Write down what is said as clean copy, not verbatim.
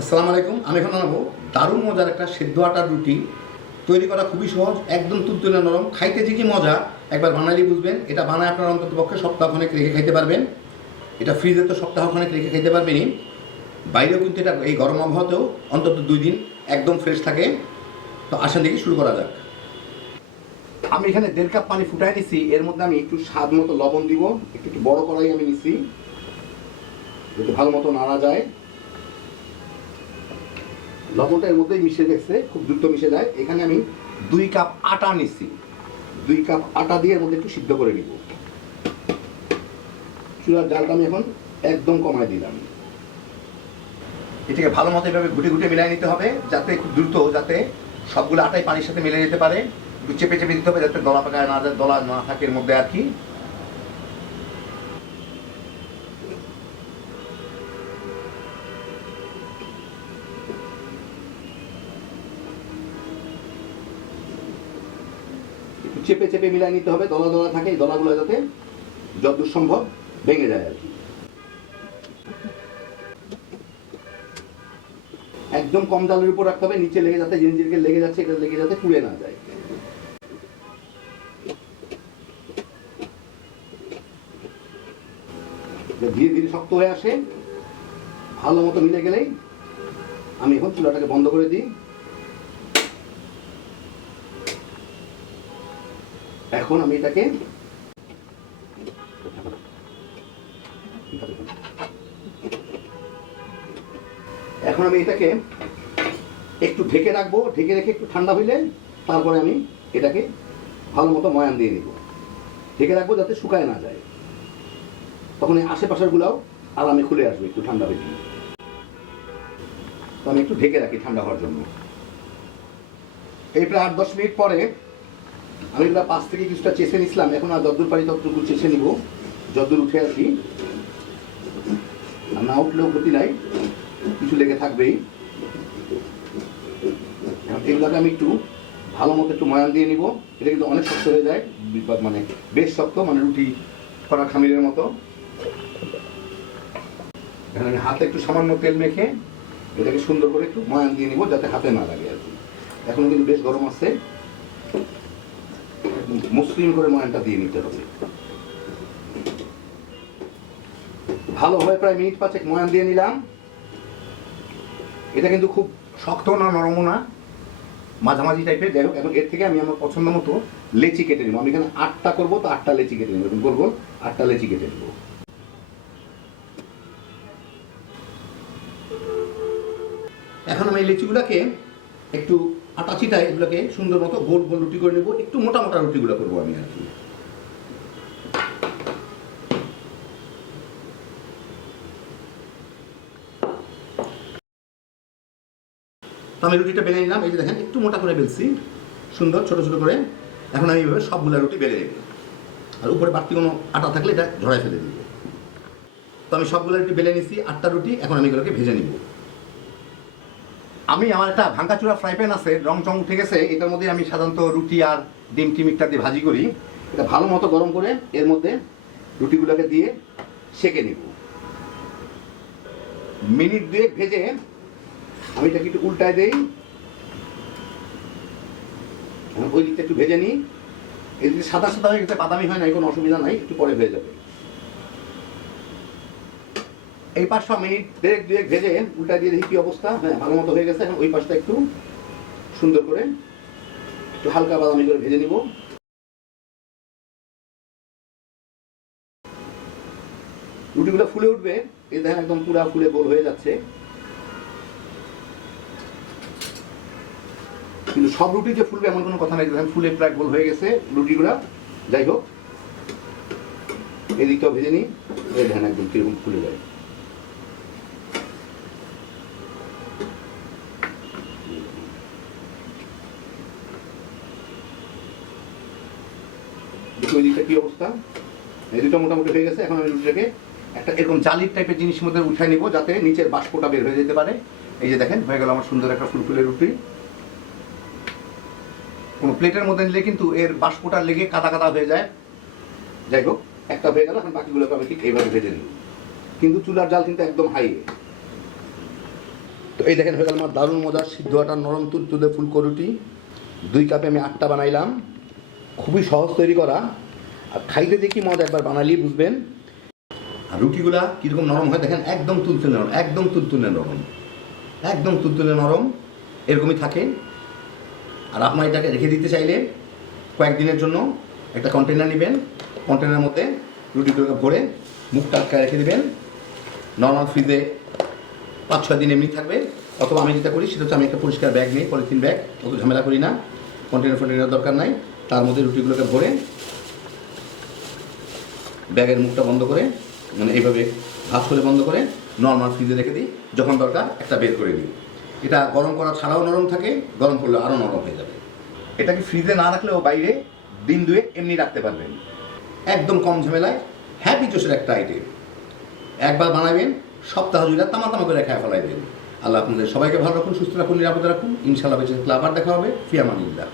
আসসালামু আলাইকুম। আমি এখন বানাবো দারুণ মজার একটা সেদ্ধ আটার রুটি। তৈরি করা খুবই সহজ, একদম তুলতুলে নরম, খাইতে যে কি মজা একবার বানালে বুঝবেন। এটা বানায় আপনারা অন্তত পক্ষে সপ্তাহখানেক রেখে খাইতে পারবেন। এটা ফ্রিজে তো সপ্তাহখানেক রেখে খাইতে পারবেনই, বাইরেও কিন্তু এটা এই গরম আবহাওয়াতেও অন্তত 2 দিন একদম ফ্রেশ থাকে। তো আসেন দেখি শুরু করা যাক। আমি এখানে 1.5 কাপ পানি ফুটাই নিছি। এর মধ্যে আমি একটু স্বাদ মতো লবণ দিব। একটু বড় কড়াই আমি নিছি, যাতে ভালো মতো নাড়া যায়। লবণটা এর মধ্যেই মিশে গেছে, খুব দ্রুত মিশে যায়। এখানে আমি 2 কাপ আটা নিচ্ছি। 2 কাপ আটা দিয়ে এর মধ্যে একটু সিদ্ধ করে নিব। চুলার জালটা আমি এখন একদম কমায় দিলাম। এটাকে ভালো মতো এভাবে ঘুটে ঘুটে মিলাই নিতে হবে, যাতে খুব দ্রুত যাতে সবগুলো আটাই পানির সাথে মিলে যেতে পারে। একটু চেপে চেপে দিতে হবে যাতে দলা পাকায় না যায়, দলা না থাকে এর মধ্যে আর কি। চেপে চেপে মিলাই নিতে হবে, দলা দলা থাকে, এই দলাগুলো যাতে যতদূর সম্ভব ভেঙে যায় আর কি। একদম কম জালের উপর রাখতে হবে, নিচে লেগে যাতে জিনিসকে লেগে যাচ্ছে, এটা লেগে যাতে পুড়ে না যায়। ধীরে ধীরে শক্ত হয়ে আসে, ভালো মতো মিলে গেলেই আমি এখন চুলাটাকে বন্ধ করে দিই। এখন আমি এটাকে একটু ঢেকে রাখবো। ঢেকে রেখে একটু ঠান্ডা হইলে তারপরে আমি এটাকে ভালো মতো ময়ান দিয়ে নিব। ঢেকে রাখবো যাতে শুকায় না যায়, তখন এই আশেপাশের গুলাও আরামে খুলে আসবে একটু ঠান্ডা হইলে। তো আমি একটু ঢেকে রাখি ঠান্ডা হওয়ার জন্য। এই প্রায় 8-10 মিনিট পরে আমি এগুলো পাশ থেকে কিছুটা চেষে নিছিলাম। এখন আর যতদূর পারি ততটুকু চেষে নিব, যতদূর উঠে আসি। আর না উঠলেও ক্ষতি নাই, কিছু লেগে থাকবেই। এগুলোকে আমি একটু ভালো মতো একটু ময়ান দিয়ে নিব। এটা কিন্তু অনেক শক্ত হয়ে যায়, মানে বেশ শক্ত, মানে রুটি করা খামিরের মতো। এখানে আমি হাতে একটু সামান্য তেল মেখে এটাকে সুন্দর করে একটু ময়ান দিয়ে নিব, যাতে হাতে না লাগে আর কি। এখন কিন্তু বেশ গরম আছে, মসৃণ করে ময়ানটা দিয়ে নিতে হবে। ভালোভাবে প্রায় মিনিট 5 ময়ান দিয়ে নিলাম। এটা কিন্তু খুব শক্ত না নরমও না, মাঝামাঝি টাইপের। যাই হোক, এখন এর থেকে আমি আমার পছন্দ মতো লেচি কেটে নেবো। আমি এখানে 8টা করবো, তো 8টা লেচি কেটে নেবো। গোল গোল 8টা লেচি কেটে নেবো। এখন আমি এই লেচিগুলোকে একটু আটা চিটায় এগুলোকে সুন্দর মতো গোল গোল রুটি করে নেবো। একটু মোটা মোটা রুটিগুলো করবো আমি আর কি। তো আমি রুটিটা বেলে নিলাম। এই যে দেখেন, একটু মোটা করে বেলছি, সুন্দর ছোট ছোট করে। এখন আমি এইভাবে সবগুলা রুটি বেলে নেব, আর উপরে বাড়তি কোনো আটা থাকলে এটা ঝরাই ফেলে দিব। তো আমি সবগুলো রুটি বেলে নিছি, 8টা রুটি। এখন আমি এগুলোকে ভেজে নিব। আমার একটা ভাঙ্গাচুরা ফ্রাই প্যান আছে, রং চং উঠে গেছে। এটার মধ্যে আমি সাধারণত রুটি আর ডিম টিম ইত্যাদি ভাজি করি। এটা ভালো মতো গরম করে এর মধ্যে রুটিগুলোকে দিয়ে সেঁকে নিব। মিনিট 2 ভেজে আমি এটাকে একটু উল্টায় দেই। ওই দিকটা একটু ভেজে নিই। এই দিকে সাদা সাদা হয়ে গেছে, বাদামি হয় না, কোনো অসুবিধা নাই, একটু পরে হয়ে যাবে। এই পাশটা মিনিট 1-2 ভেজে উল্টা দিয়ে দেখি কি অবস্থা। হ্যাঁ, ভালো মতো হয়ে গেছে। এখন ওই পাশটা একটু সুন্দর করে একটু হালকা বাদামি করে ভেজে নিব। রুটিগুলো ফুলে উঠবে, এই দেখেন একদম পুরা ফুলে গোল হয়ে যাচ্ছে। কিন্তু সব রুটি যে ফুলবে এমন কোনো কথা নাই। দেখেন ফুলে প্রায় গোল হয়ে গেছে রুটিগুলা। যাই হোক, এদিকটাও ভেজে নিই। এই দেখেন একদম কিরকম ফুলে যায়। ওই দিকটা কি অবস্থা, এই দুটো মোটামুটি হয়ে গেছে। এখন আমি রুটিটাকে একটা এরকম জালির টাইপের জিনিসের মধ্যে উঠাই নিব, যাতে নিচের বাষ্পটা বের হয়ে যেতে পারে। এই যে দেখেন, হয়ে গেল আমার সুন্দর একটা ফুলফুলে রুটি। কোনো প্লেটের মধ্যে নিলে কিন্তু এর বাষ্পটা লেগে কাদা কাদা হয়ে যায়। যাই হোক, একটা হয়ে গেল। এখন বাকিগুলোকে আমি ঠিক এইভাবে ভেজে নিব, কিন্তু চুলার জাল কিন্তু একদম হাই। তো এই দেখেন হয়ে গেল আমার দারুণ মজার সিদ্ধ আটার নরম তুলতুলে ফুলকো রুটি। 2 কাপে আমি 8টা বানাইলাম। খুবই সহজ তৈরি করা, আর খাইতে যে কি মজা একবার বানালেই বুঝবেন। আর রুটিগুলা কীরকম নরম হয় দেখেন, একদম তুলতুলে নরম, একদম তুলতুলে নরম, একদম তুলতুলে নরম, এরকমই থাকে। আর আপনার এটাকে রেখে দিতে চাইলে কয়েকদিনের জন্য একটা কন্টেনার নেবেন, কন্টেনারের মধ্যে রুটিগুলোকে ভরে মুখটা আটকায় রেখে দেবেন। নর্মাল ফ্রিজে 5-6 দিন এমনি থাকবে। অথবা আমি যেটা করি সেটা হচ্ছে আমি একটা পরিষ্কার ব্যাগ নিই, পলিথিন ব্যাগ, অত ঝামেলা করি না, কন্টেনার দরকার নাই। তার মধ্যে রুটিগুলোকে ভরে ব্যাগের মুখটা বন্ধ করে, মানে এইভাবে ভাঁজ করে বন্ধ করে নর্মাল ফ্রিজে রেখে দিই। যখন দরকার একটা বের করে দিই। এটা গরম করা ছাড়াও নরম থাকে, গরম করলে আরও নরম হয়ে যাবে। এটাকে ফ্রিজে না রাখলেও বাইরে দিন 2 এমনি রাখতে পারবেন, একদম কম ঝামেলায়। হ্যাপি জোশের একটা আইটেম। একবার বানাবেন, সপ্তাহ জুড়ে তামা করে খেয়ে ফেলাইবেন। আল্লাহ আপনাদের সবাইকে ভালো রাখুন, সুস্থ রাখুন, নিরাপদে রাখুন। ইনশাআল্লাহ বেঁচে থাকলে আবার দেখা হবে। ফি আমানিল্লাহ।